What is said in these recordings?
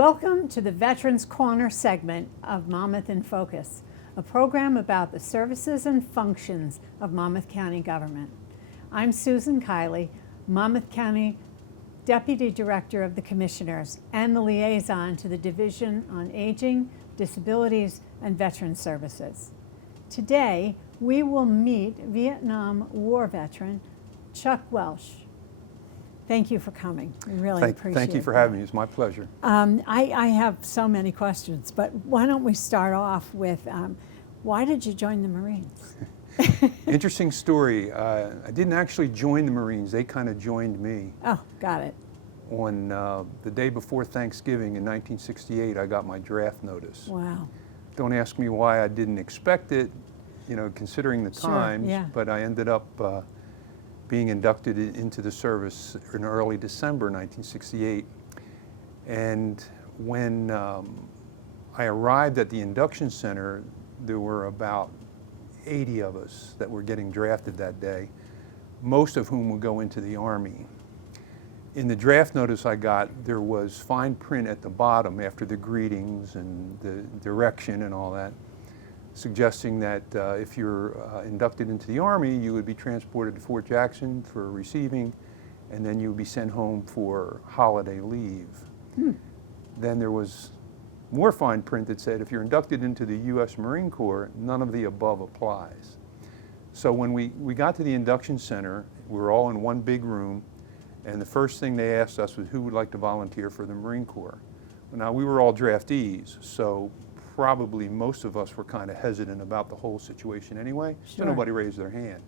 Welcome to the Veterans Corner segment of Monmouth in Focus, a program about the services and functions of Monmouth County government. I'm Susan Kiley, Monmouth County Deputy Director of the Commissioners and the liaison to the Division on Aging, Disabilities, and Veteran Services. Today, we will meet Vietnam War veteran Chuck Welsh. Thank you for coming. We really appreciate it. Thank you for having me. It's my pleasure. I have so many questions, but why don't we start off with why did you join the Marines? Interesting story. I didn't actually join the Marines. They kind of joined me. Oh, got it. On the day before Thanksgiving in 1968, I got my draft notice. Wow. Don't ask me why I didn't expect it, you know, considering the times, yeah. But I ended up being inducted into the service in early December 1968. And when I arrived at the induction center, there were about 80 of us that were getting drafted that day, most of whom would go into the Army. In the draft notice I got, there was fine print at the bottom after the greetings and the direction and all that, suggesting that if you're inducted into the Army, you would be transported to Fort Jackson for receiving, and then you would be sent home for holiday leave. Then there was more fine print that said if you're inducted into the U.S. Marine Corps, none of the above applies. So when we got to the induction center, we were all in one big room, and the first thing they asked us was who would like to volunteer for the Marine Corps. Now, we were all draftees, so probably most of us were kind of hesitant about the whole situation anyway, so nobody raised their hand.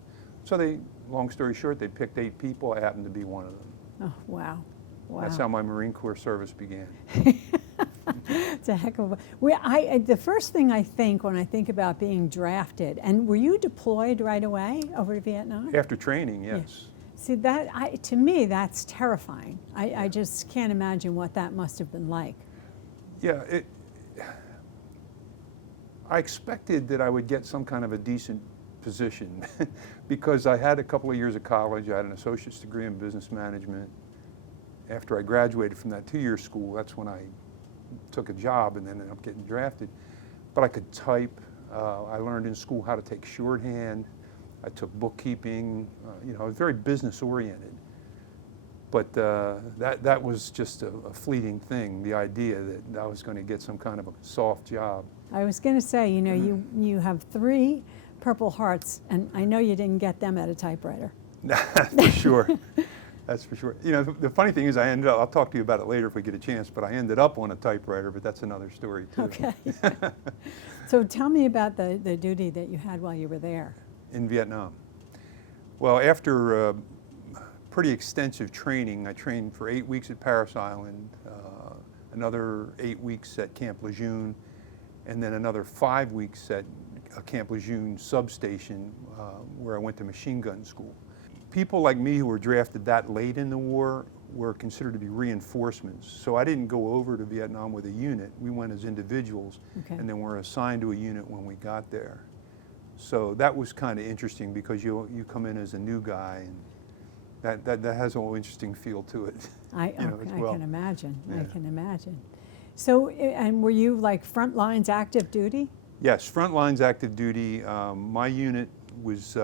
So they, long story short, they picked 8 people. I happened to be one of them. Oh, wow. Wow. That's how my Marine Corps service began. It's a heck of a... the first thing I think when I think about being drafted, and were you deployed right away over to Vietnam? After training, yes. Yeah. See, to me, that's terrifying. I just can't imagine what that must have been like. Yeah, I expected that I would get some kind of a decent position because I had a couple of years of college. I had an associate's degree in business management. After I graduated from that 2-year school, that's when I took a job and then ended up getting drafted. But I could type. I learned in school how to take shorthand. I took bookkeeping. You know, I was very business oriented. But that was just a fleeting thing, the idea that I was going to get some kind of a soft job. I was going to say, you know, you have 3 Purple Hearts, and I know you didn't get them at a typewriter. For sure. That's for sure. You know, the funny thing is I ended up, I'll talk to you about it later if we get a chance, but I ended up on a typewriter, but that's another story too. Okay. So tell me about the duty that you had while you were there. In Vietnam. Well, after pretty extensive training, I trained for 8 weeks at Parris Island, another 8 weeks at Camp Lejeune, and then another 5 weeks at Camp Lejeune substation where I went to machine gun school. People like me who were drafted that late in the war were considered to be reinforcements. So I didn't go over to Vietnam with a unit. We went as individuals, and then were assigned to a unit when we got there. So that was kind of interesting because you come in as a new guy, and that has a whole interesting feel to it. I can imagine. Yeah. I can imagine. So, and were you like front lines active duty? Yes, front lines active duty. My unit was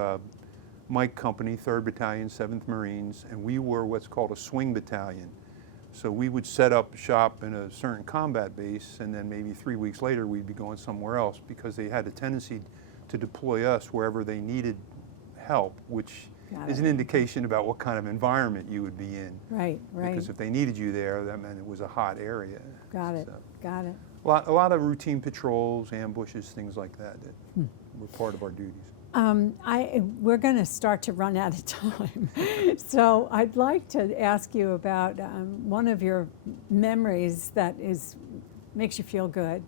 Mike Company, 3rd Battalion, 7th Marines, and we were what's called a swing battalion. So we would set up shop in a certain combat base, and then maybe 3 weeks later we'd be going somewhere else because they had a tendency to deploy us wherever they needed help, which is an indication about what kind of environment you would be in. Right, right. Because if they needed you there, that meant it was a hot area. Got it, got it. A lot of routine patrols, ambushes, things like that were part of our duties. We're going to start to run out of time. So I'd like to ask you about one of your memories that makes you feel good,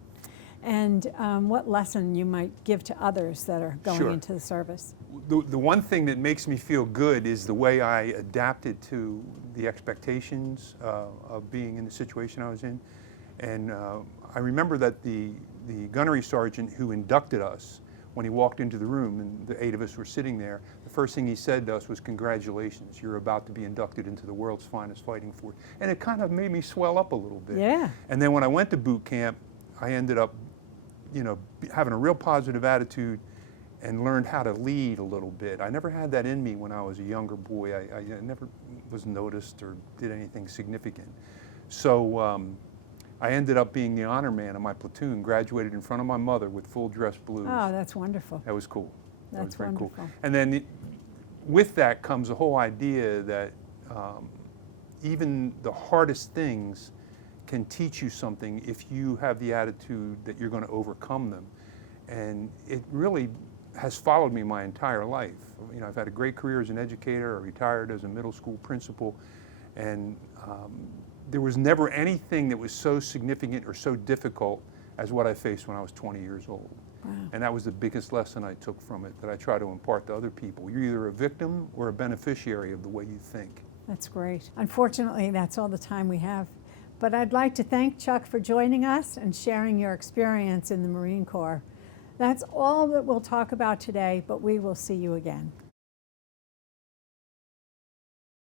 and what lesson you might give to others that are going into the service. The one thing that makes me feel good is the way I adapted to the expectations of being in the situation I was in. And I remember that the gunnery sergeant who inducted us when he walked into the room and the 8 of us were sitting there, the first thing he said to us was, "Congratulations, you're about to be inducted into the world's finest fighting force." And it kind of made me swell up a little bit. Yeah. And then when I went to boot camp, I ended up, having a real positive attitude and learned how to lead a little bit. I never had that in me when I was a younger boy. I never was noticed or did anything significant. So I ended up being the honor man of my platoon, graduated in front of my mother with full dress blues. Oh, that's wonderful. That was cool. That was That's very wonderful. cool. And then with that comes the whole idea that even the hardest things can teach you something if you have the attitude that you're going to overcome them. And it really has followed me my entire life. I've had a great career as an educator. I retired as a middle school principal, and there was never anything that was so significant or so difficult as what I faced when I was 20 years old. Wow. And that was the biggest lesson I took from it, that I try to impart to other people. You're either a victim or a beneficiary of the way you think. That's great. Unfortunately, that's all the time we have. But I'd like to thank Chuck for joining us and sharing your experience in the Marine Corps. That's all that we'll talk about today, but we will see you again.